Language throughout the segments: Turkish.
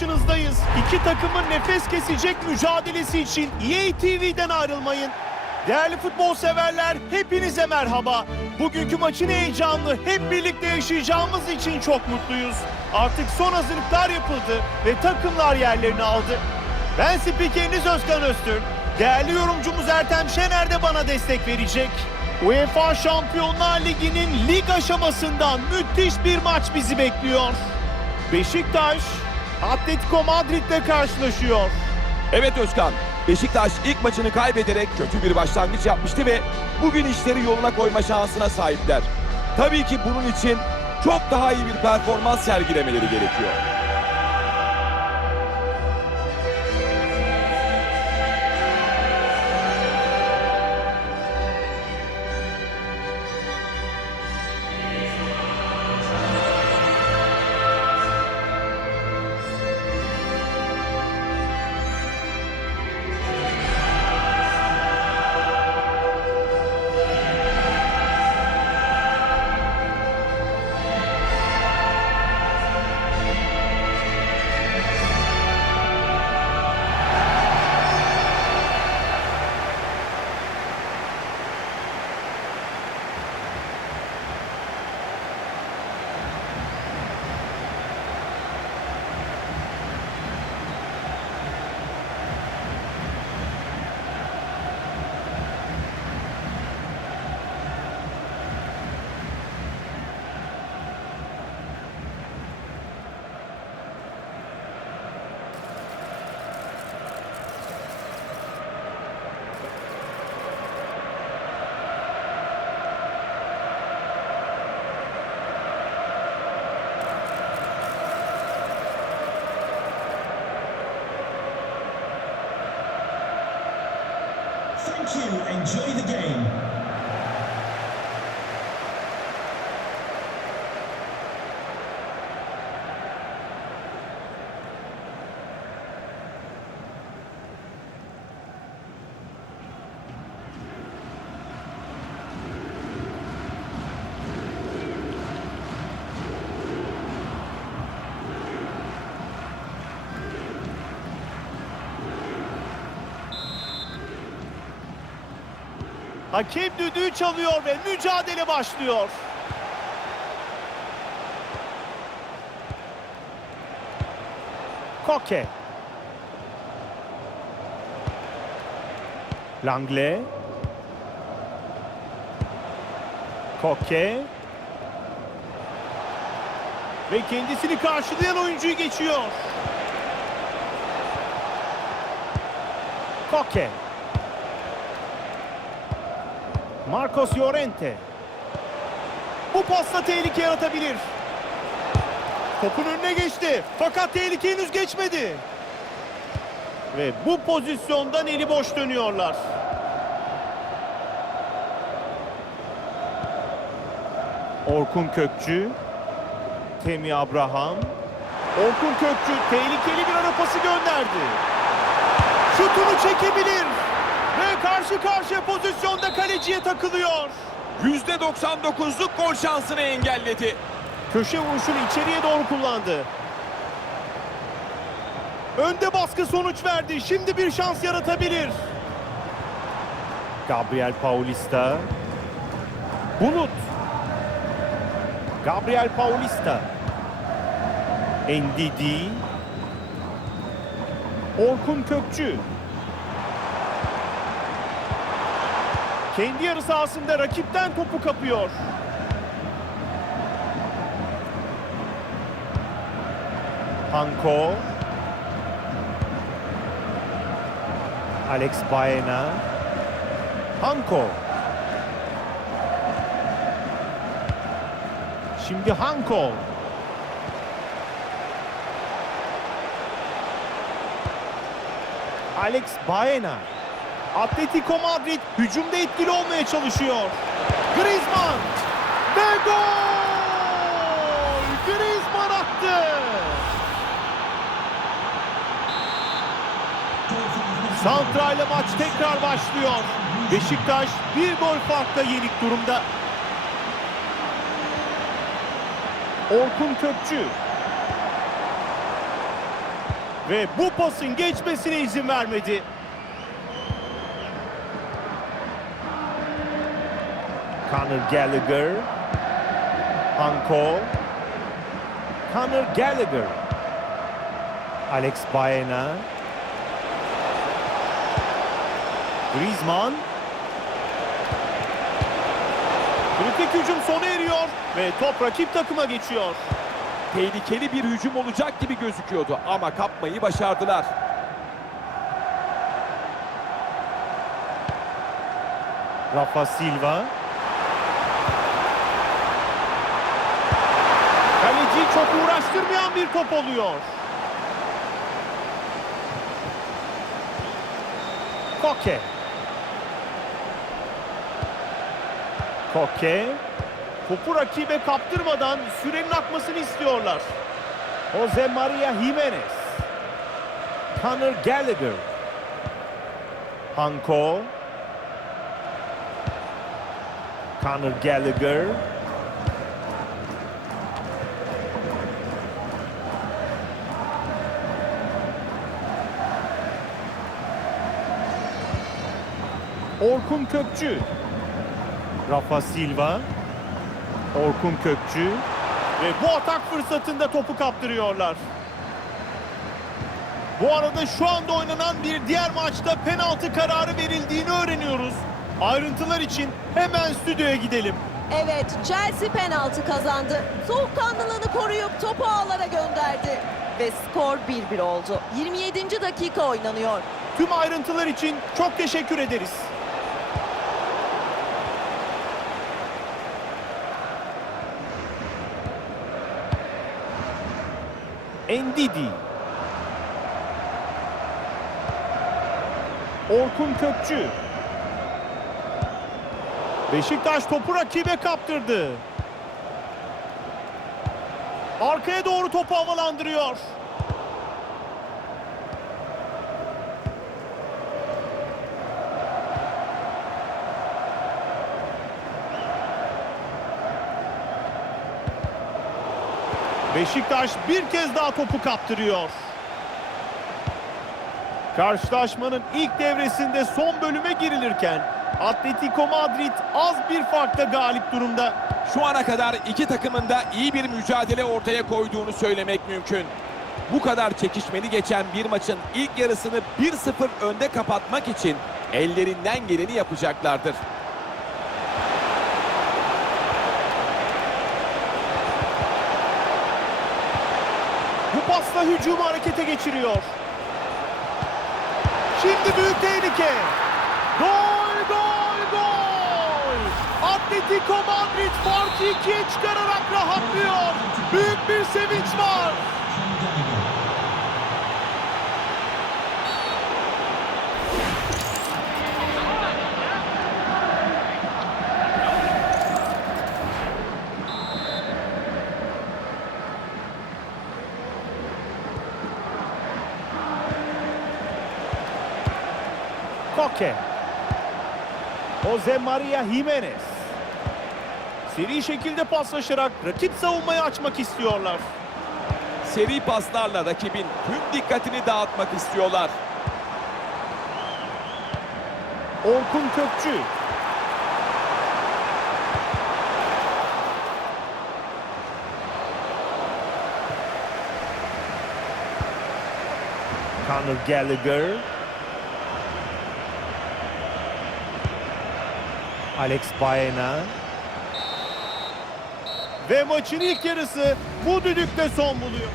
karşınızdayız. İki takımın nefes kesecek mücadelesi için EA ayrılmayın. Değerli futbol severler hepinize merhaba. Bugünkü maçın heyecanını hep birlikte yaşayacağımız için çok mutluyuz. Artık son hazırlıklar yapıldı ve takımlar yerlerini aldı. Ben spikeriniz Özkan Öztürk. Değerli yorumcumuz Ertem Şener de bana destek verecek. UEFA Şampiyonlar Ligi'nin lig aşamasından müthiş bir maç bizi bekliyor. Beşiktaş Atletico Madrid'le karşılaşıyor. Evet Özkan, Beşiktaş ilk maçını kaybederek kötü bir başlangıç yapmıştı ve bugün işleri yoluna koyma şansına sahipler. Tabii ki bunun için çok daha iyi bir performans sergilemeleri gerekiyor. Thank you. Enjoy the game. Hakem düdüğü çalıyor ve mücadele başlıyor. Koke. Langle. Koke. Ve kendisini karşılayan oyuncuyu geçiyor. Koke. Marcos Llorente. Bu pasla tehlike yaratabilir. Topun önüne geçti. Fakat tehlike henüz geçmedi. Ve bu pozisyondan eli boş dönüyorlar. Orkun Kökçü. Temi Abraham. Orkun Kökçü tehlikeli bir ara pası gönderdi. Şutunu çekebilir. Karşı karşıya pozisyonda kaleciye takılıyor. %99'luk gol şansını engelledi. Köşe vuruşunu içeriye doğru kullandı. Önde baskı sonuç verdi. Şimdi bir şans yaratabilir. Gabriel Paulista. Bulut. Gabriel Paulista. Ndidi. Orkun Kökçü. Kendi yarı sahasında rakipten topu kapıyor. Hanko. Alex Baena. Hanko. Şimdi Hanko. Alex Baena. Atletico Madrid hücumda etkili olmaya çalışıyor. Griezmann. Ve gol! Griezmann attı. Santra ile maç tekrar başlıyor. Beşiktaş bir gol farkla yenik durumda. Orkun Kökçü. Ve bu pasın geçmesine izin vermedi. Conor Gallagher. Hanko. Conor Gallagher. Alex Baena. Griezmann. Kritik hücum sona eriyor ve top rakip takıma geçiyor. Tehlikeli bir hücum olacak gibi gözüküyordu ama kapmayı başardılar. Rafa Silva. Kaleci çok uğraştırmayan bir top oluyor. Koke. Koke. Topu rakibe kaptırmadan sürenin akmasını istiyorlar. Jose Maria Jimenez. Conor Gallagher. Hanko. Conor Gallagher. Orkun Kökçü. Rafa Silva. Orkun Kökçü. Ve bu atak fırsatında topu kaptırıyorlar. Bu arada şu anda oynanan bir diğer maçta penaltı kararı verildiğini öğreniyoruz. Ayrıntılar için hemen stüdyoya gidelim. Evet, Chelsea penaltı kazandı. Soğukkanlılığını koruyup topu ağlara gönderdi. Ve skor 1-1 oldu. 27. dakika oynanıyor. Tüm ayrıntılar için çok teşekkür ederiz. Endidi. Orkun Kökçü. Beşiktaş topu rakibe kaptırdı. Arkaya doğru topu havalandırıyor. Beşiktaş bir kez daha topu kaptırıyor. Karşılaşmanın ilk devresinde son bölüme girilirken Atletico Madrid az bir farkla galip durumda. Şu ana kadar iki takımın da iyi bir mücadele ortaya koyduğunu söylemek mümkün. Bu kadar çekişmeli geçen bir maçın ilk yarısını 1-0 önde kapatmak için ellerinden geleni yapacaklardır. Pasla hücumu harekete geçiriyor. Şimdi büyük tehlike. Gol, gol, gol. Atletico Madrid farkı ikiye çıkararak rahatlıyor. Büyük bir sevinç var. Koke. Jose Maria Jimenez. Seri şekilde paslaşarak rakip savunmayı açmak istiyorlar. Seri paslarla rakibin tüm dikkatini dağıtmak istiyorlar. Orkun Kökçü. Conor Gallagher. Alex Baena. Ve maçın ilk yarısı bu düdükle son buluyor.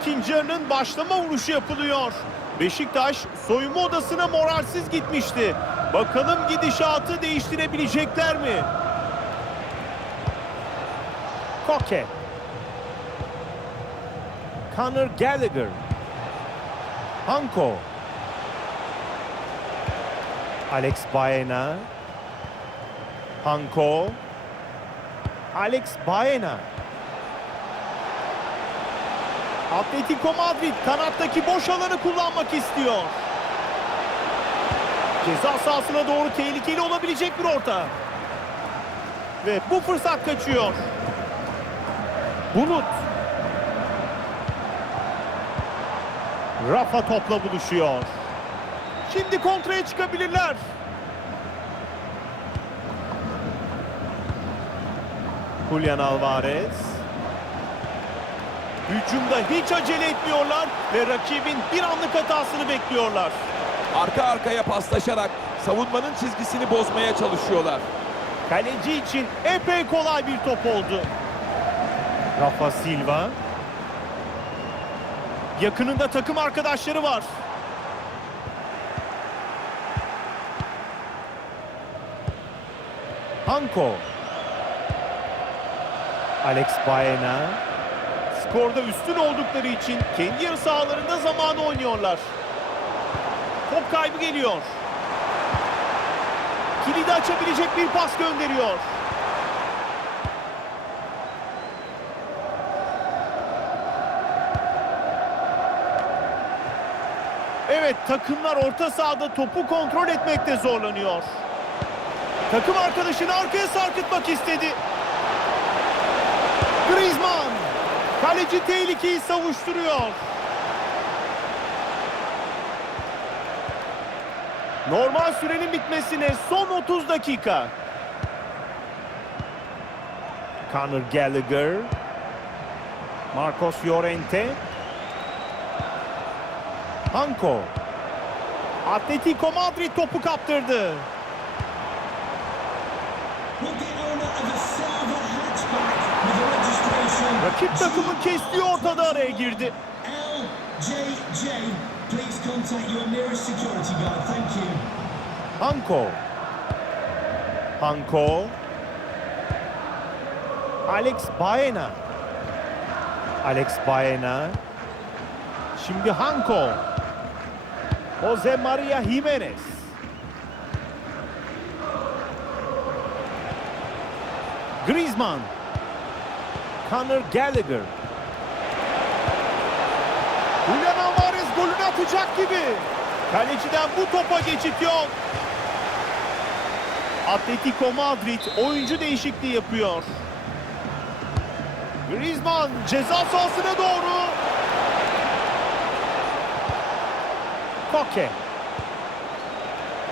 İkinci yarının başlama vuruşu yapılıyor. Beşiktaş soyunma odasına moralsiz gitmişti. Bakalım gidişatı değiştirebilecekler mi? Koke. Conor Gallagher. Hanko. Alex Baena. Hanko. Alex Baena. Atletico Madrid kanattaki boş alanı kullanmak istiyor. Ceza sahasına doğru tehlikeli olabilecek bir orta. Ve bu fırsat kaçıyor. Bulut. Rafa topla buluşuyor. Şimdi kontraya çıkabilirler. Julian Alvarez. Hücumda hiç acele etmiyorlar ve rakibin bir anlık hatasını bekliyorlar. Arka arkaya paslaşarak savunmanın çizgisini bozmaya çalışıyorlar. Kaleci için epey kolay bir top oldu. Rafa Silva. Yakınında takım arkadaşları var. Hanko. Alex Baena. Skorda üstün oldukları için kendi yarı sahalarında zamanı oynuyorlar. Top kaybı geliyor. Kilidi açabilecek bir pas gönderiyor. Evet takımlar orta sahada topu kontrol etmekte zorlanıyor. Takım arkadaşını arkaya sarkıtmak istedi. Griezmann. Kaleci tehlikeyi savuşturuyor. Normal sürenin bitmesine son 30 dakika. Conor Gallagher. Marcos Llorente. Hanko. Atletico Madrid topu kaptırdı. Rakip takımın kestiği ortada araya girdi. Hanko. Hanko. Alex Baena. Alex Baena. Şimdi Hanko. Jose Maria Jimenez. Griezmann. Conor Gallagher. Julian Alvarez golünü atacak gibi. Kaleciden bu topa geçit yok. Atletico Madrid oyuncu değişikliği yapıyor. Griezmann ceza sahasına doğru. Koke.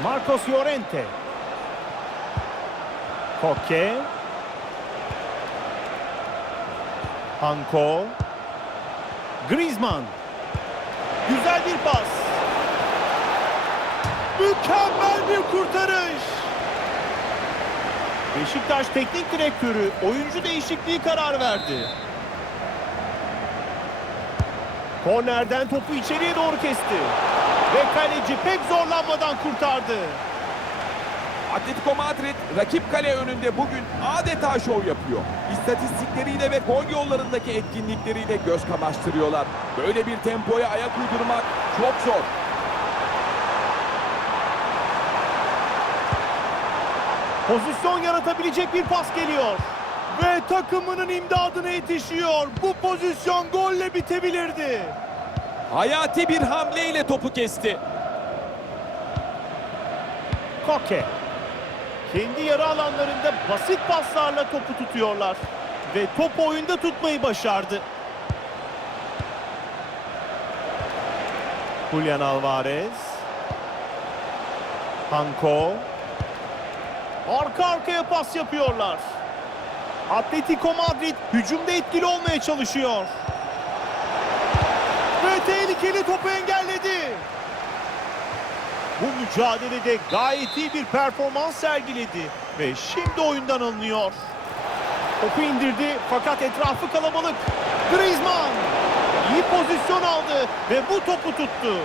Marcos Llorente. Koke. Hanko. Griezmann. Güzel bir pas. Mükemmel bir kurtarış. Beşiktaş teknik direktörü oyuncu değişikliği karar verdi. Kornerden topu içeriye doğru kesti. Ve kaleci pek zorlanmadan kurtardı. Atletico Madrid rakip kale önünde bugün adeta şov yapıyor. İstatistikleriyle ve gol yollarındaki etkinlikleriyle göz kamaştırıyorlar. Böyle bir tempoya ayak uydurmak çok zor. Pozisyon yaratabilecek bir pas geliyor. Ve takımının imdadına yetişiyor. Bu pozisyon golle bitebilirdi. Hayati bir hamleyle topu kesti. Koke. Kendi yarı alanlarında basit paslarla topu tutuyorlar. Ve topu oyunda tutmayı başardı. Julian Alvarez. Hanko. Arka arkaya pas yapıyorlar. Atletico Madrid hücumda etkili olmaya çalışıyor. Tehlikeli topu engelledi. Bu mücadelede gayet iyi bir performans sergiledi ve şimdi oyundan alınıyor. Topu indirdi fakat etrafı kalabalık. Griezmann iyi pozisyon aldı ve bu topu tuttu.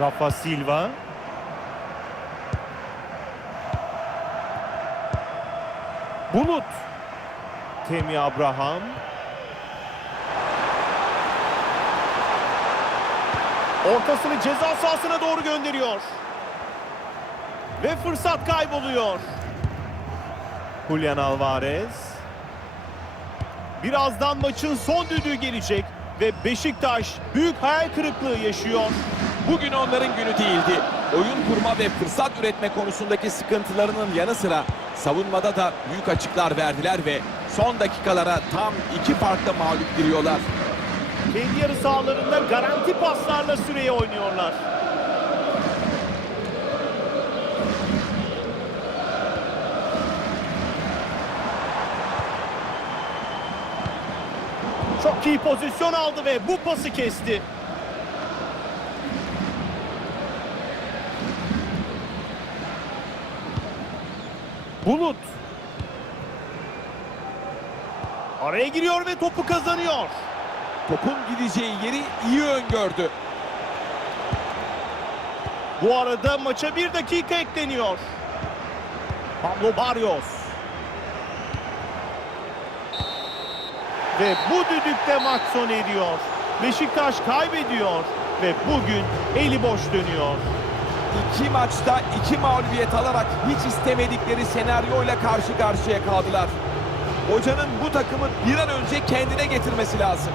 Rafa Silva. Bulut. Temi Abraham. Ortasını ceza sahasına doğru gönderiyor. Ve fırsat kayboluyor. Julian Alvarez. Birazdan maçın son düdüğü gelecek. ve Beşiktaş büyük hayal kırıklığı yaşıyor. Bugün onların günü değildi. Oyun kurma ve fırsat üretme konusundaki sıkıntılarının yanı sıra savunmada da büyük açıklar verdiler ve son dakikalara tam iki farklı mağlup giriyorlar. Kendi yarı sahalarında garanti paslarla süreye oynuyorlar. Çok iyi pozisyon aldı ve bu pası kesti. Bulut. Araya giriyor ve topu kazanıyor. Topun gideceği yeri iyi öngördü. Bu arada maça bir dakika ekleniyor. Pablo Barrios. Ve bu düdükte maç sona eriyor. Beşiktaş kaybediyor ve bugün eli boş dönüyor. İki maçta iki mağlubiyet alarak hiç istemedikleri senaryoyla karşı karşıya kaldılar. Hocanın bu takımı bir an önce kendine getirmesi lazım.